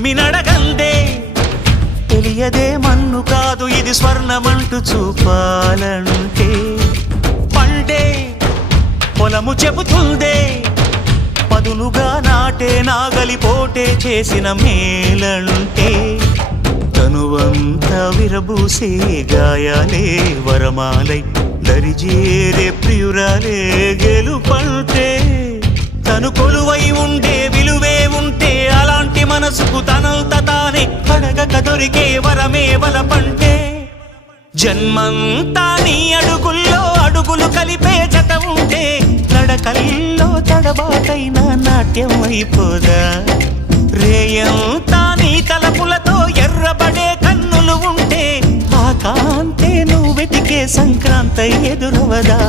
పులిమి నడగందే తెలియదే మన్ను కాదు ఇది స్వర్ణమంటూ చూపాలంటే పండే పొలము చెబుతుందే పదునుగా నాటే నాగలిపోటే చేసిన మేలంటే తనువంతా విరబూసే గాయాలే వరమాలై దరిజేరే ప్రియురాలే గెలుపంటే తను కొలువై ఉండే విలువే ఉంటే అలాంటి మనసుకు తనంత తానే అడగక దొరికే వరమే వలపంటే జన్మంతా నీ అడుగుల్లో అడుగులు కలిపే జత ఉంటే నడకల్లో తడబాటైన నాట్యం అయిపోదా రేయంతా నీ తలపులతో ఎర్రబడే కన్నులు ఉంటే ఆ కాంతే నువ్వు వెతికే సంక్రాంతి ఎదురవదా